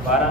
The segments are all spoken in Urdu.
12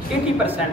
80%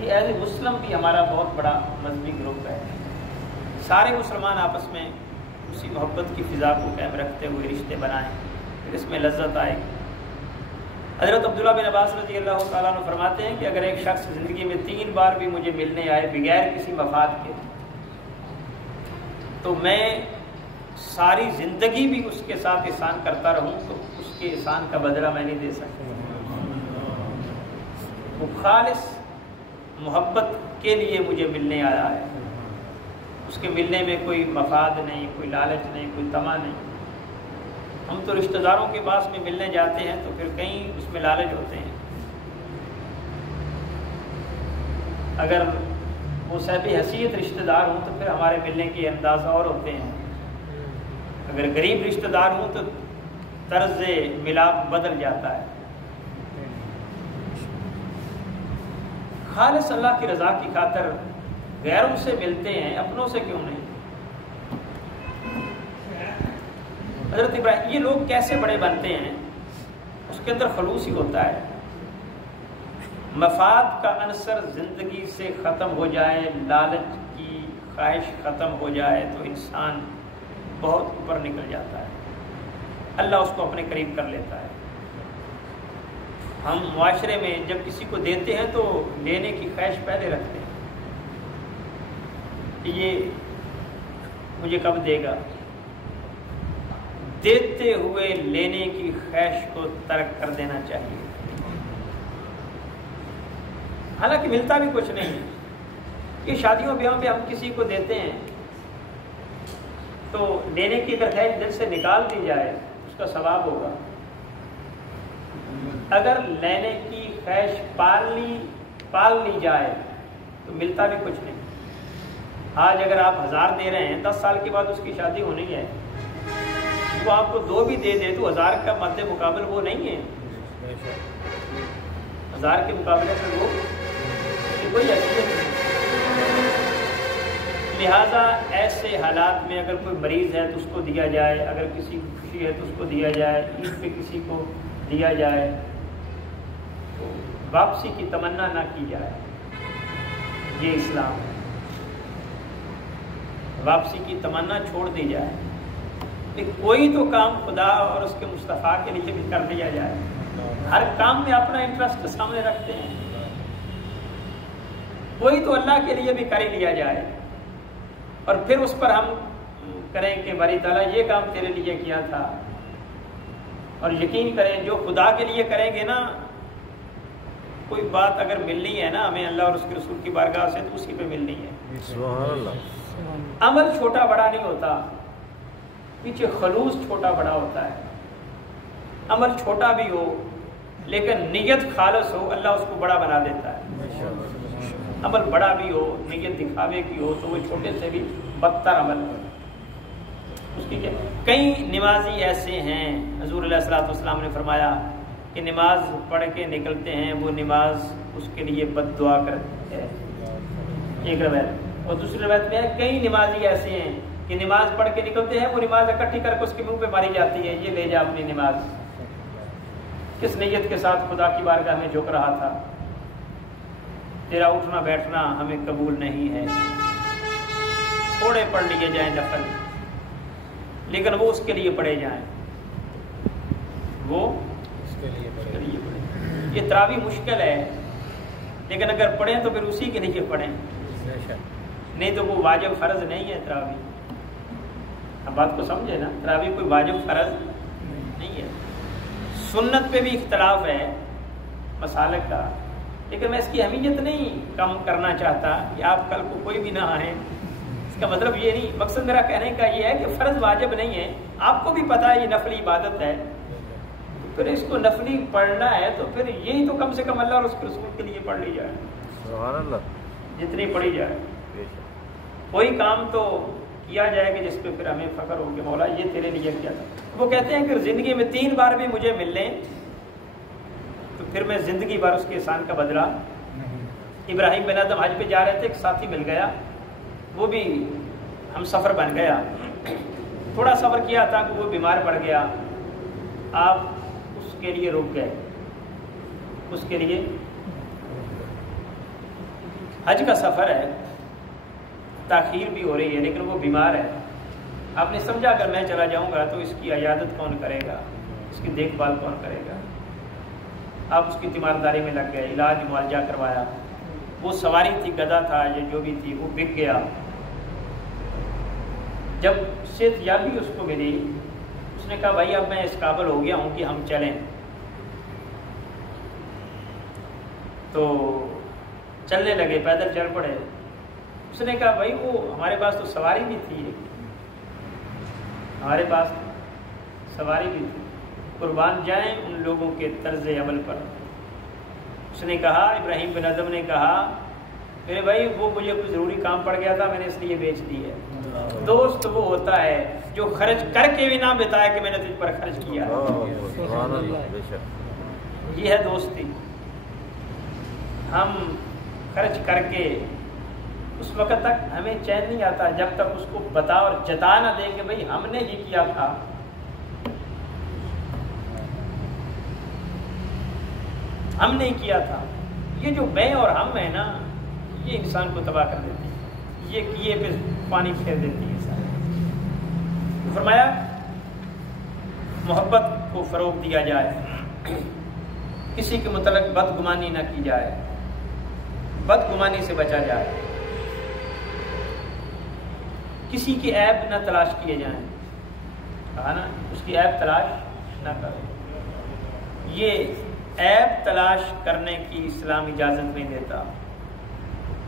یہ ایز اے مسلم بھی ہمارا بہت بڑا مذہبی گروپ ہے. سارے مسلمان آپس میں اسی محبت کی فضا کو قائم رکھتے ہوئے رشتے بنائیں، پھر اس میں لذت آئے. حضرت عبداللہ بن عباس رضی اللہ تعالیٰ عنہ فرماتے ہیں کہ اگر ایک شخص زندگی میں 3 بار بھی مجھے ملنے آئے بغیر کسی مفاد کے، تو میں ساری زندگی بھی اس کے ساتھ احسان کرتا رہوں تو اس کے احسان کا بدلہ میں نہیں دے سکتا. وہ خالص محبت کے لیے مجھے ملنے آیا ہے، اس کے ملنے میں کوئی مفاد نہیں، کوئی لالچ نہیں، کوئی طمع نہیں. ہم تو رشتہ داروں کے پاس میں ملنے جاتے ہیں تو پھر کہیں اس میں لالچ ہوتے ہیں. اگر وہ صاحب حیثیت رشتہ دار ہوں تو پھر ہمارے ملنے کے انداز اور ہوتے ہیں. اگر غریب رشتہ دار ہوں تو طرز ملاپ بدل جاتا ہے. خالص اللہ کی رضا کی خاطر غیروں سے ملتے ہیں، اپنوں سے کیوں نہیں؟ حضرت ابراہیم، یہ لوگ کیسے بڑے بنتے ہیں؟ اس کے اندر خلوص ہی ہوتا ہے. مفاد کا عنصر زندگی سے ختم ہو جائے، لالچ کی خواہش ختم ہو جائے تو انسان بہت اوپر نکل جاتا ہے، اللہ اس کو اپنے قریب کر لیتا ہے. ہم معاشرے میں جب کسی کو دیتے ہیں تو لینے کی خواہش پہلے رکھتے ہیں کہ یہ مجھے کب دے گا. دیتے ہوئے لینے کی خواہش کو ترک کر دینا چاہیے. حالانکہ ملتا بھی کچھ نہیں ہے. یہ شادیوں بیاہوں پہ ہم کسی کو دیتے ہیں تو لینے کی اگر خواہش دل سے نکال دی جائے اس کا ثواب ہوگا. اگر لینے کی خواہش پال لی جائے تو ملتا بھی کچھ نہیں. آج اگر آپ 1000 دے رہے ہیں، 10 سال کے بعد اس کی شادی ہونی ہے، وہ آپ کو 2 بھی دے دے تو 1000 کا مد مقابل وہ نہیں ہے. 1000 کے مقابلے میں وہ کوئی حیثیت نہیں. لہذا ایسے حالات میں اگر کوئی مریض ہے تو اس کو دیا جائے، اگر کسی کی خوشی ہے تو اس کو دیا جائے، عید پہ کسی کو دیا جائے، تو واپسی کی تمنا نہ کی جائے. یہ اسلام ہے. واپسی کی تمنا چھوڑ دی جائے. کوئی تو کام خدا اور اس کے مصطفیٰ کے لیے بھی کر لیا جائے. ہر کام میں اپنا انٹرسٹ سامنے رکھتے ہیں. کوئی تو اللہ کے لیے بھی کر ہی لیا جائے اور پھر اس پر ہم کریں کہ باری تعالیٰ یہ کام تیرے لیے کیا تھا. اور یقین کریں جو خدا کے لیے کریں گے نا، کوئی بات اگر ملنی ہے نا ہمیں اللہ اور اس کے رسول کی بارگاہ سے تو اسی پہ ملنی ہے. سبحان اللہ. عمل چھوٹا بڑا نہیں ہوتا، پیچھے خلوص چھوٹا بڑا ہوتا ہے. عمل چھوٹا بھی ہو لیکن نیت خالص ہو، اللہ اس کو بڑا بنا دیتا ہے. عمل بڑا بھی ہو، نیت دکھاوے کی ہو تو وہ چھوٹے سے بھی بدتر عمل ہے. اس کی کیا کئی نمازی ایسے ہیں، حضور علیہ الصلوۃ والسلام نے فرمایا کہ نماز پڑھ کے نکلتے ہیں وہ نماز اس کے لیے بد دعا کرتی ہے. ایک روایت. اور دوسری روایت میں ہے کئی نمازی ایسے ہیں کہ نماز پڑھ کے نکلتے ہیں، وہ نماز اکٹھی کر کے اس کے منہ پہ ماری جاتی ہے، یہ لے جا اپنی نماز. کس نیت کے ساتھ خدا کی بارگاہ میں جھک رہا تھا؟ تیرا اٹھنا بیٹھنا ہمیں قبول نہیں ہے. تھوڑے پڑھ لیے جائیں نفل، لیکن وہ اس کے لیے پڑھے جائیں، وہ اس کے لیے پڑھیں. یہ تراویح مشکل ہے لیکن اگر پڑھیں تو پھر اسی کے لیے پڑھیں، نہیں تو وہ واجب فرض نہیں ہے تراویح. اب بات کو سمجھے نا، تراویح کوئی واجب فرض نہیں ہے. سنت پہ بھی اختلاف ہے مسالک کا، لیکن میں اس کی اہمیت نہیں کم کرنا چاہتا کہ آپ کل کو کوئی بھی نہ آئیں. اس کا مطلب یہ نہیں، مقصد میرا کہنے کا یہ ہے کہ فرض واجب نہیں ہے. آپ کو بھی پتہ ہے یہ نفلی عبادت ہے، پھر اس کو نفلی پڑھنا ہے تو پھر یہی تو کم سے کم اللہ اور اس کے رسول کے لیے پڑھ لی جائے. سبحان اللہ. جتنی پڑھی جائے. کوئی کام تو کیا جائے کہ جس پہ پھر ہمیں فخر ہو کہ مولا یہ تیرے لیے کیا تھا. وہ کہتے ہیں کہ زندگی میں 3 بار بھی مجھے مل لیں تو پھر میں زندگی بھر اس کے احسان کا بدلہ. ابراہیم بن آدم حج پہ جا رہے تھے، ایک ساتھی مل گیا، وہ بھی ہم سفر بن گیا. تھوڑا سفر کیا تھا کہ وہ بیمار پڑ گیا. آپ اس کے لیے رک گئے، اس کے لیے حج کا سفر ہے، تاخیر بھی ہو رہی ہے، لیکن وہ بیمار ہے. آپ نے سمجھا اگر میں چلا جاؤں گا تو اس کی عیادت کون کرے گا، اس کی دیکھ بھال کون کرے گا. آپ اس کی تیمارداری میں لگ گئے، علاج معالجہ کروایا. وہ سواری تھی، گدھا تھا یا جو بھی تھی، وہ بک گیا. جب صحت یابی اس کو ملی، اس نے کہا بھائی اب میں اس قابل ہو گیا ہوں کہ ہم چلیں. تو چلنے لگے، پیدل چل پڑے. اس نے کہا بھائی وہ ہمارے پاس تو سواری بھی تھی، ہمارے پاس سواری بھی تھی، قربان جائیں ان لوگوں کے طرز عمل پر. اس نے کہا، ابراہیم بن ادم نے کہا میرے بھائی وہ مجھے کوئی ضروری کام پڑ گیا تھا، میں نے اس لیے بیچ دی ہے. دوست وہ ہوتا ہے جو خرچ کر کے بھی نہ بتائے کہ میں نے تجھ پر خرچ کیا. یہ ہے دوستی. ہم خرچ کر کے اس وقت تک ہمیں چین نہیں آتا جب تک اس کو بتا اور جتا نہ دیں کہ بھائی ہم نے ہی کیا تھا. ہم نے کیا تھا. یہ جو میں اور ہم ہے نا، یہ انسان کو تباہ کر دیتی ہے، یہ کیے پہ پانی پھیر دیتی ہے انسان. فرمایا محبت کو فروغ دیا جائے، کسی کے متعلق بدگمانی نہ کی جائے، بدگمانی سے بچا جائے، کسی کی عیب نہ تلاش کیے جائیں. کہا نا اس کی عیب تلاش نہ کرو. یہ عیب تلاش کرنے کی اسلام اجازت نہیں دیتا.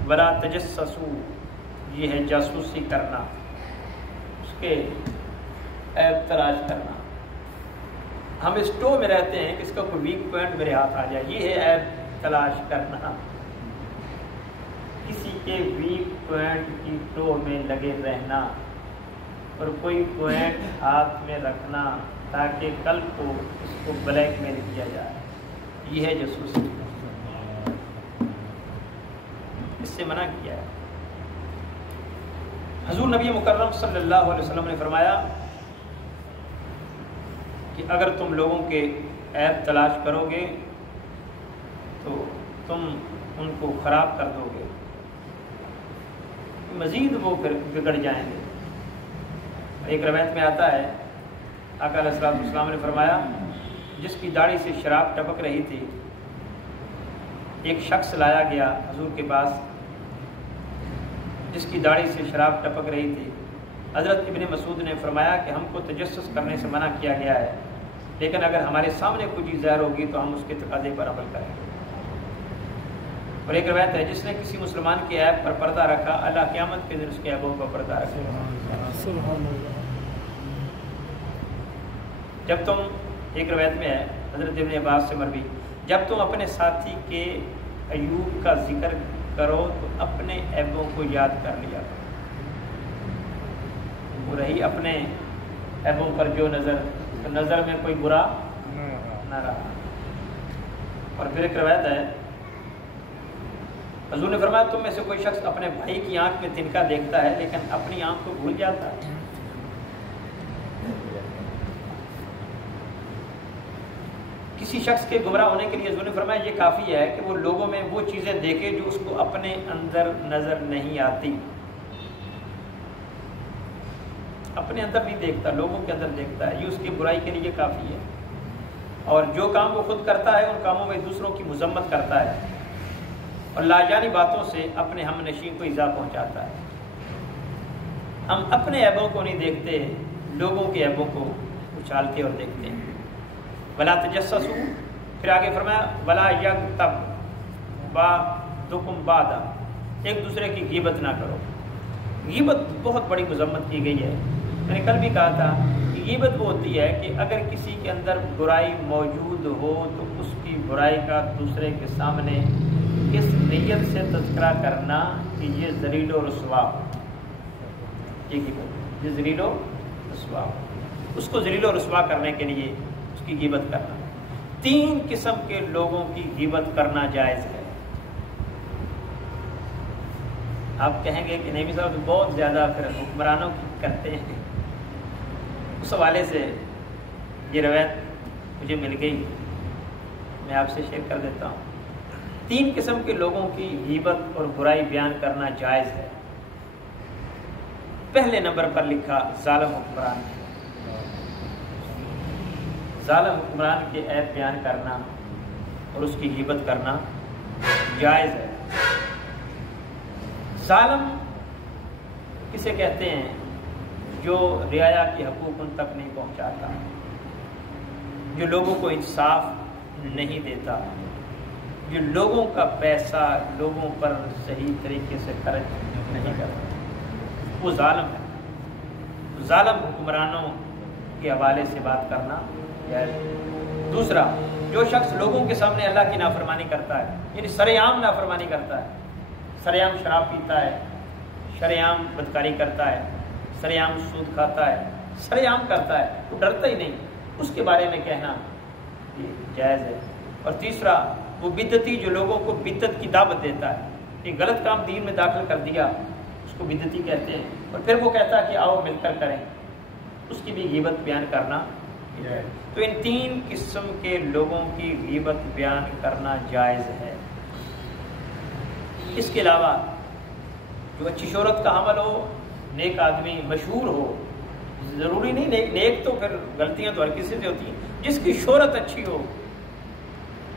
ولا تجسسوا، یہ ہے جاسوسی کرنا، اس کے عیب تلاش کرنا. ہم اس ٹو میں رہتے ہیں کہ اس کا کوئی ویک پوائنٹ میرے ہاتھ آ جائے، یہ ہے عیب تلاش کرنا. کسی کے ویک پوائنٹ کی ٹو میں لگے رہنا اور کوئی پوائنٹ ہاتھ میں رکھنا تاکہ کل کو اس کو بلیک میل کیا جائے، یہ ہے جاسوسی. اس سے منع کیا ہے. حضور نبی مکرم صلی اللہ علیہ وسلم نے فرمایا کہ اگر تم لوگوں کے عیب تلاش کرو گے تو تم ان کو خراب کر دو گے، مزید وہ بگڑ جائیں گے. ایک روایت میں آتا ہے آقا علیہ الصلوۃ والسلام نے فرمایا جس کی داڑھی سے شراب ٹپک رہی تھی، ایک شخص لایا گیا حضور کے پاس جس کی داڑھی سے شراب ٹپک رہی تھی. حضرت ابن مسعود نے فرمایا کہ ہم کو تجسس کرنے سے منع کیا گیا ہے، لیکن اگر ہمارے سامنے کوئی چیز ظاہر ہوگی تو ہم اس کے تقاضے پر عمل کریں گے. اور ایک روایت ہے جس نے کسی مسلمان کے عیب پر پردہ رکھا، اللہ قیامت کے دن اس کے عیبوں پر پردہ رکھے گا. جب تم، ایک روایت میں ہے حضرت ابن عباس سے مروی، جب تم اپنے ساتھی کے ایوب کا ذکر کرو تو اپنے عیبوں کو یاد کر لیا کرو. وہ رہی اپنے عیبوں پر جو نظر میں کوئی برا نہ رہا. اور پھر ایک روایت ہے حضور نے فرمایا تم میں سے کوئی شخص اپنے بھائی کی آنکھ میں تنکا دیکھتا ہے لیکن اپنی آنکھ کو بھول جاتا ہے. کسی شخص کے گمراہ ہونے کے لیے حضور نے فرمایا یہ کافی ہے کہ وہ لوگوں میں وہ چیزیں دیکھے جو اس کو اپنے اندر نظر نہیں آتی. اپنے اندر نہیں دیکھتا، لوگوں کے اندر دیکھتا ہے، یہ اس کی برائی کے لیے کافی ہے. اور جو کام وہ خود کرتا ہے ان کاموں میں دوسروں کی مذمت کرتا ہے اور لاجانی باتوں سے اپنے ہم نشین کو ایذا پہنچاتا ہے. ہم اپنے عیبوں کو نہیں دیکھتے، لوگوں کے عیبوں کو اچھالتے اور دیکھتے ہیں. ولا تجسسوا، پھر آگے فرمایا ولا یغتب بعضکم بعضا، ایک دوسرے کی غیبت نہ کرو. غیبت بہت بڑی مذمت کی گئی ہے. میں نے کل بھی کہا تھا کہ غیبت وہ ہوتی ہے کہ اگر کسی کے اندر برائی موجود ہو تو اس کی برائی کا دوسرے کے سامنے اس نیت سے تذکرہ کرنا کہ یہ ذلیل و رسوا ہو. یہ ذلیل و رسوا ہو، اس کو ذلیل و رسوا کرنے کے لیے اس کی غیبت کرنا. 3 قسم کے لوگوں کی غیبت کرنا جائز ہے. آپ کہیں گے کہ نبی صاحب بہت زیادہ پھر حکمرانوں کی کرتے ہیں. اس حوالے سے یہ روایت مجھے مل گئی، میں آپ سے شیئر کر دیتا ہوں. 3 قسم کے لوگوں کی غیبت اور برائی بیان کرنا جائز ہے۔ پہلے نمبر پر لکھا ظالم حکمران، ظالم حکمران کے عیب بیان کرنا اور اس کی غیبت کرنا جائز ہے۔ ظالم کسے کہتے ہیں؟ جو رعایا کے حقوق ان تک نہیں پہنچاتا، جو لوگوں کو انصاف نہیں دیتا، جو لوگوں کا پیسہ لوگوں پر صحیح طریقے سے خرچ نہیں کرتا، وہ ظالم ہے۔ ظالم حکمرانوں کے حوالے سے بات کرنا جائز ہے۔ دوسرا، جو شخص لوگوں کے سامنے اللہ کی نافرمانی کرتا ہے، یعنی سرے عام نافرمانی کرتا ہے، سرے عام شراب پیتا ہے، سرے عام بدکاری کرتا ہے، سرے عام سود کھاتا ہے، سرے عام کرتا ہے، وہ ڈرتا ہی نہیں، اس کے بارے میں کہنا یہ جائز ہے۔ اور تیسرا، وہ بدعتی جو لوگوں کو بدعت کی دعوت دیتا ہے، ایک غلط کام دین میں داخل کر دیا، اس کو بدعتی کہتے ہیں، اور پھر وہ کہتا ہے کہ آؤ مل کر کریں، اس کی بھی غیبت بیان کرنا جائز۔ تو ان 3 قسم کے لوگوں کی غیبت بیان کرنا جائز ہے۔ اس کے علاوہ جو اچھی شہرت کا عمل ہو، نیک آدمی مشہور ہو، ضروری نہیں نیک تو پھر غلطیاں تو ہر کسی سے ہوتی ہیں، جس کی شہرت اچھی ہو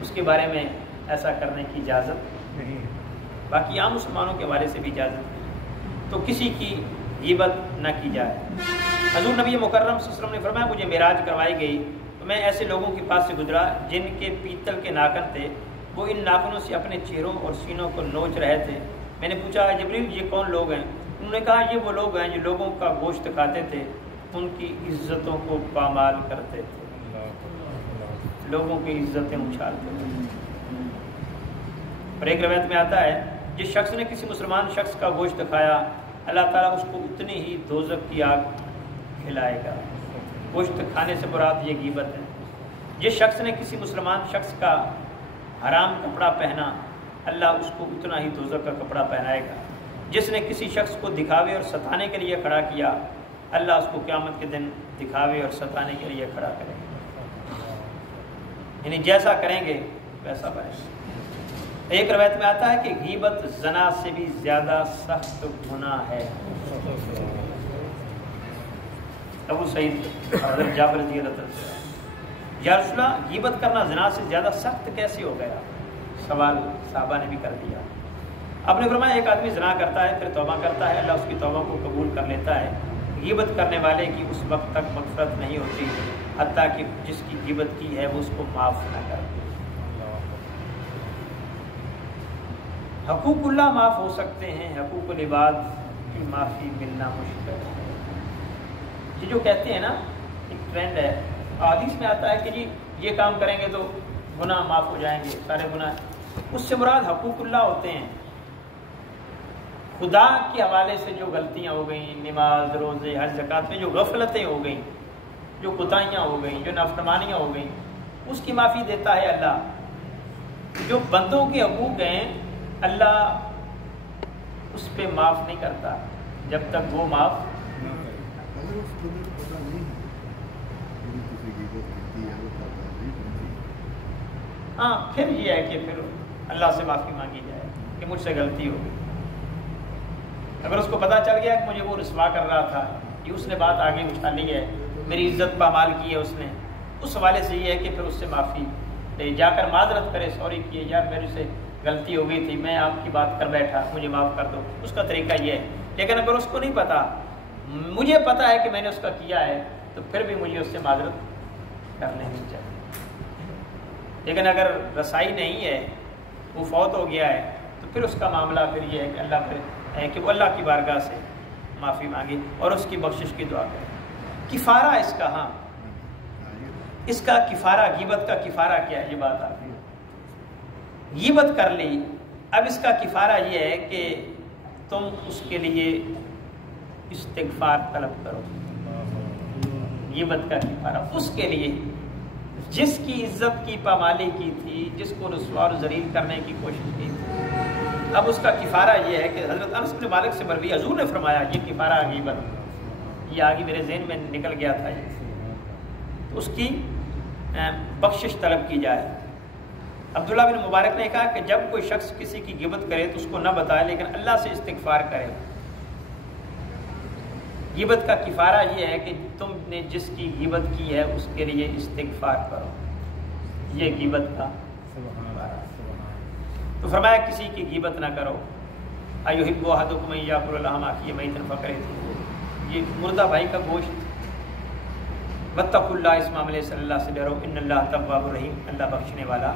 اس کے بارے میں ایسا کرنے کی اجازت نہیں ہے، باقی عام مسلمانوں کے حوالے سے بھی اجازت نہیں ہے، تو کسی کی غیبت نہ کی جائے۔ حضور نبی مکرم صلی اللہ علیہ وسلم نے فرمایا مجھے معراج کروائی گئی تو میں ایسے لوگوں کے پاس سے گزرا جن کے پیتل کے ناخن تھے، وہ ان ناخنوں سے اپنے چہروں اور سینوں کو نوچ رہے تھے۔ میں نے پوچھا جبریل یہ کون لوگ ہیں؟ انہوں نے کہا یہ وہ لوگ ہیں جو لوگوں کا گوشت کھاتے تھے، ان کی عزتوں کو پامال کرتے تھے، لوگوں کی عزتیں اچھالتے تھے۔ اور ایک روایت میں آتا ہے جس شخص نے کسی مسلمان شخص کا گوشت کھایا اللہ تعالیٰ اس کو اتنی ہی دوزخ کی آگ کھلائے گا۔ گوشت کھانے سے مراد یہ غیبت ہے۔ جس شخص نے کسی مسلمان شخص کا حرام کپڑا پہنا اللہ اس کو اتنا ہی دوزخ کا کپڑا پہنائے گا۔ جس نے کسی شخص کو دکھاوے اور ستانے کے لیے کھڑا کیا اللہ اس کو قیامت کے دن دکھاوے اور ستانے کے لیے کھڑا کرے گا، یعنی جیسا کریں گے ویسا بنے گا۔ ایک روایت میں آتا ہے کہ غیبت زنا سے بھی زیادہ سخت گناہ ہے۔ ابو سعید حضرت جابر رضی اللہ عنہ، یا رسول اللہ غیبت کرنا زنا سے زیادہ سخت کیسے ہو گیا؟ سوال صحابہ نے بھی کر دیا۔ آپ نے فرمایا ایک آدمی زنا کرتا ہے پھر توبہ کرتا ہے اللہ اس کی توبہ کو قبول کر لیتا ہے، غیبت کرنے والے کی اس وقت تک مغفرت نہیں ہوتی حتیٰ کہ جس کی غیبت کی ہے وہ اس کو معاف نہ کرے۔ حقوق اللہ معاف ہو سکتے ہیں، حقوق العباد کی معافی ملنا مشکل ہے۔ یہ جو کہتے ہیں نا ایک ٹرینڈ ہے، حدیث میں آتا ہے کہ جی یہ کام کریں گے تو گناہ معاف ہو جائیں گے، سارے گناہ، اس سے مراد حقوق اللہ ہوتے ہیں۔ خدا کے حوالے سے جو غلطیاں ہو گئیں، نماز روزے حج زکوٰۃ میں جو غفلتیں ہو گئیں، جو کوتاہیاں ہو گئیں، جو نافرمانیاں ہو گئیں، اس کی معافی دیتا ہے اللہ۔ جو بندوں کے حقوق ہیں اللہ اس پہ معاف نہیں کرتا جب تک وہ معاف ہاں پھر یہ ہے کہ پھر اللہ سے معافی مانگی جائے کہ مجھ سے غلطی ہو گئی۔ اگر اس کو پتہ چل گیا کہ مجھے وہ رسوا کر رہا تھا، یہ اس نے بات آگے اچھالی ہے، میری عزت پامال کی ہے اس نے، اس حوالے سے یہ ہے کہ پھر اس سے معافی لے جا کر معذرت کرے، سوری کیے یار میرے سے غلطی ہو گئی تھی، میں آپ کی بات کر بیٹھا، مجھے معاف کر دو، اس کا طریقہ یہ ہے۔ لیکن اگر اس کو نہیں پتا، مجھے پتا ہے کہ میں نے اس کا کیا ہے، تو پھر بھی مجھے اس سے معذرت کر لینی چاہیے۔ لیکن اگر رسائی نہیں ہے، وہ فوت ہو گیا ہے، تو پھر اس کا معاملہ پھر یہ ہے کہ اللہ پھر ہے کہ وہ اللہ کی بارگاہ سے معافی مانگے اور اس کی بخشش کی دعا کرے۔ کفارہ اس کا، ہاں اس کا کفارہ، غیبت کا کفارہ کیا ہے، یہ بات آتی ہے۔ غیبت کر لی، اب اس کا کفارہ یہ ہے کہ تم اس کے لیے استغفار طلب کرو۔ غیبت کا کفارہ اس کے لیے جس کی عزت کی پامالی کی تھی، جس کو رسوا و ذلیل کرنے کی کوشش کی تھی، اب اس کا کفارہ یہ ہے کہ حضرت انس بن مالک سے مروی حضور نے فرمایا یہ کفارہ غیبت، یہ آگے میرے ذہن میں نکل گیا تھا، یہ تو اس کی بخشش طلب کی جائے۔ عبداللہ بن مبارک نے کہا کہ جب کوئی شخص کسی کی غیبت کرے تو اس کو نہ بتائے لیکن اللہ سے استغفار کرے۔ غیبت کا کفارہ یہ ہے کہ تم نے جس کی غیبت کی ہے اس کے لیے استغفار کرو، یہ غیبت کا کفارہ۔ تو فرمایا کسی کی غیبت نہ کرو۔ ایحب احدکم ان یاکل لحم اخیہ میتا فکرہتموہ، یہ مردہ بھائی کا گوشت۔ واتقوا اللہ، اس معاملے سے اللہ سے ڈرو، ان اللہ تواب الرحیم، اللہ بخشنے والا۔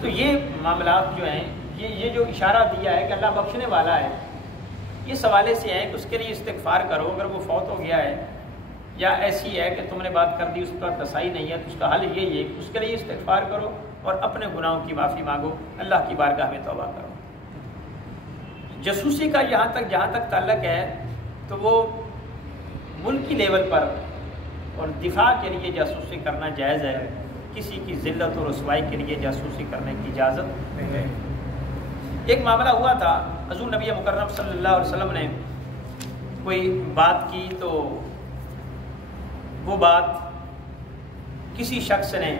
تو یہ معاملات جو ہیں، یہ جو اشارہ دیا ہے کہ اللہ بخشنے والا ہے، یہ سوالے سے ہے کہ اس کے لیے استغفار کرو۔ اگر وہ فوت ہو گیا ہے یا ایسی ہے کہ تم نے بات کر دی اس پر رسائی نہیں ہے تو اس کا حل یہی ہے کہ اس کے لیے استغفار کرو اور اپنے گناہوں کی معافی مانگو، اللہ کی بارگاہ میں توبہ کرو۔ جاسوسی کا جہاں تک تعلق ہے تو وہ ملکی لیول پر اور دفاع کے لیے جاسوسی کرنا جائز ہے، کسی کی ذلت اور رسوائی کے لیے جاسوسی کرنے کی اجازت نہیں ہے۔ ایک معاملہ ہوا تھا، حضور نبی مکرم صلی اللہ علیہ وسلم نے کوئی بات کی تو وہ بات کسی شخص نے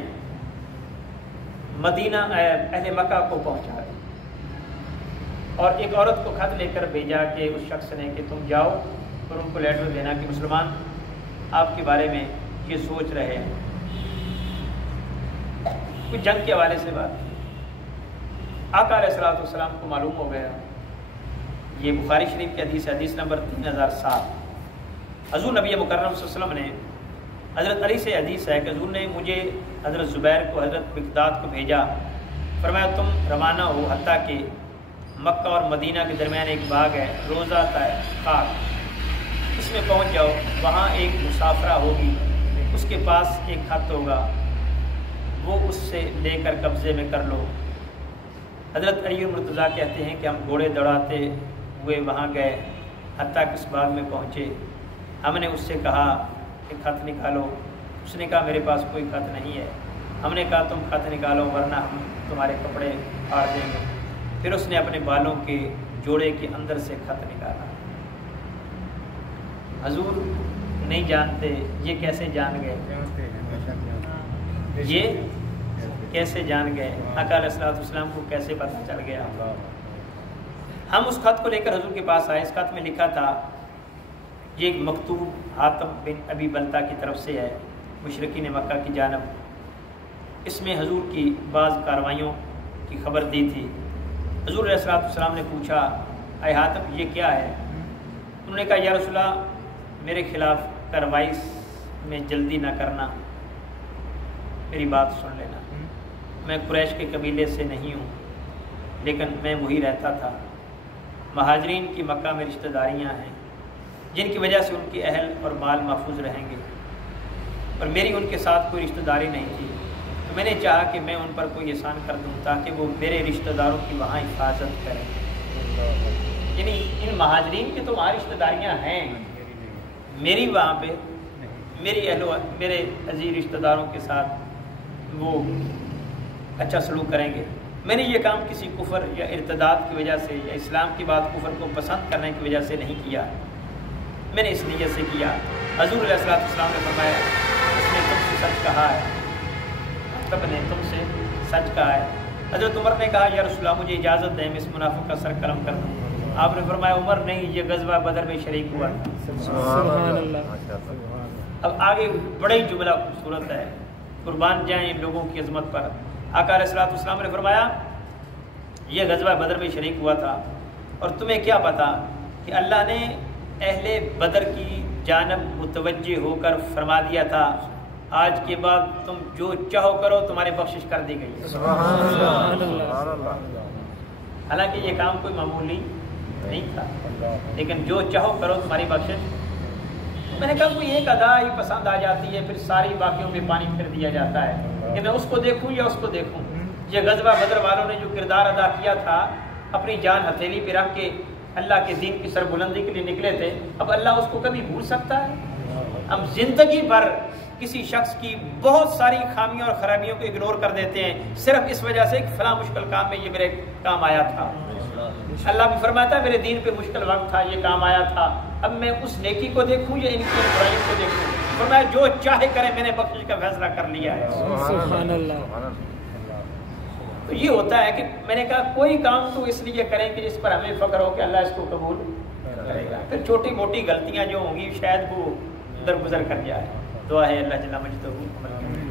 مدینہ اہل مکہ کو پہنچا دی اور ایک عورت کو خط لے کر بھیجا کہ اس شخص نے کہ تم جاؤ اور ان کو لیٹر دینا کہ مسلمان آپ کے بارے میں یہ سوچ رہے ہیں، کچھ جنگ کے حوالے سے بات۔ آقا علیہ الصلوۃ والسلام کو معلوم ہو گیا، یہ بخاری شریف کی حدیث نمبر 3007۔ حضور نبی مکرم صلی اللہ علیہ وسلم نے حضرت علی سے حدیث ہے کہ حضور نے مجھے حضرت زبیر کو حضرت مقداد کو بھیجا، فرمایا تم روانہ ہو حتیٰ کہ مکہ اور مدینہ کے درمیان ایک باغ ہے، روزہ خاک، اس میں پہنچ جاؤ، وہاں ایک مسافرہ ہوگی، اس کے پاس ایک خط ہوگا، وہ اس سے لے کر قبضے میں کر لو۔ حضرت علی مرتضیٰ کہتے ہیں کہ ہم گھوڑے دوڑاتے ہوئے وہاں گئے، حتیٰ کہ اس باغ میں پہنچے، ہم نے اس سے کہا کہ خط نکالو، اس نے کہا میرے پاس کوئی خط نہیں ہے۔ ہم نے کہا تم خط نکالو ورنہ ہم تمہارے کپڑے پھاڑ دیں گے۔ پھر اس نے اپنے بالوں کے جوڑے کے اندر سے خط نکالا۔ حضور نہیں جانتے یہ کیسے جان گئے، یہ کیسے جان گئے، آقا علیہ الصلوۃ والسلام کو کیسے پتہ چل گیا۔ ہم اس خط کو لے کر حضور کے پاس آئے، اس خط میں لکھا تھا، یہ ایک مکتوب حاتم بن ابی بلتہ کی طرف سے ہے، مشرکین مکہ کی جانب۔ اس میں حضور کی بعض کارروائیوں کی خبر دی تھی۔ حضور علیہ الصلوۃ والسلام نے پوچھا اے حاتم یہ کیا ہے؟ انہوں نے کہا یا رسول اللہ میرے خلاف کارروائی میں جلدی نہ کرنا، میری بات سن لینا، میں قریش کے قبیلے سے نہیں ہوں لیکن میں وہی رہتا تھا، مہاجرین کی مکہ میں رشتہ داریاں ہیں جن کی وجہ سے ان کے اہل اور مال محفوظ رہیں گے، پر میری ان کے ساتھ کوئی رشتہ داری نہیں تھی، تو میں نے چاہا کہ میں ان پر کوئی احسان کر دوں تاکہ وہ میرے رشتہ داروں کی وہاں حفاظت کریں۔ یعنی ان مہاجرین کی تو وہاں رشتہ داریاں ہیں، میری وہاں پہ میرے عزیز رشتہ داروں کے ساتھ وہ اچھا سلوک کریں گے۔ میں نے یہ کام کسی کفر یا ارتداد کی وجہ سے یا اسلام کی بات کفر کو پسند کرنے کی وجہ سے نہیں کیا، میں نے اس نیت سے کیا۔ حضور علیہ الصلوۃ والسلام نے فرمایا اس نے تم سے سچ کہا ہے، تب نے تم سے سچ کہا ہے۔ حضرت عمر نے کہا یا رسول اللہ مجھے اجازت دیں میں اس منافق کا سر قلم کر دوں۔ آپ نے فرمایا عمر نہیں، یہ غزوہ بدر میں شریک ہوا تھا۔ سبحان اللہ۔ اب آگے بڑا ہی جملہ خوبصورت ہے، قربان جائیں ان لوگوں کی عظمت پر۔ آقا علیہ الصلوۃ والسلام نے فرمایا یہ غزوہ بدر میں شریک ہوا تھا اور تمہیں کیا پتا کہ اللہ نے اہل بدر کی جانب متوجہ ہو کر فرما دیا تھا آج کے بعد تم جو چاہو کرو تمہاری بخشش کر دی گئی ہے۔ سبحان اللہ۔ حالانکہ یہ کام کوئی معمولی نہیں تھا، لیکن جو چاہو کرو تمہاری بخشش۔ میں نے کہا کوئی ایک ادا ہی پسند آ جاتی ہے پھر ساری باقیوں میں پانی پھر دیا جاتا ہے کہ میں اس کو دیکھوں یا اس کو دیکھوں۔ یہ غزوہ بدر والوں نے جو کردار ادا کیا تھا، اپنی جان ہتھیلی پہ رکھ کے اللہ کے دین کی سربلندی کے لیے نکلے تھے، اب اللہ اس کو کبھی بھول سکتا ہے؟ ہم زندگی بھر کسی شخص کی بہت ساری خامیوں اور خرابیوں کو اگنور کر دیتے ہیں صرف اس وجہ سے کہ فلاں مشکل کام میں یہ میرے کام آیا تھا۔ اللہ بھی فرماتا ہے میرے دین پہ مشکل وقت تھا، یہ کام آیا تھا، اب میں اس نیکی کو دیکھوں یا ان کی برائی کو دیکھوں؟ فرمایا جو چاہے کرے، میں نے بخشش کا فیصلہ کر لیا ہے۔ سبحان اللہ۔ تو یہ ہوتا ہے کہ میں نے کہا کوئی کام تو اس لیے کریں کہ جس پر ہمیں فخر ہو کہ اللہ اس کو قبول کرے گا، پھر چھوٹی موٹی غلطیاں جو ہوں گی شاید وہ درگزر کر جائے. دعا ہے اللہ جل مجدہ عمل کرے.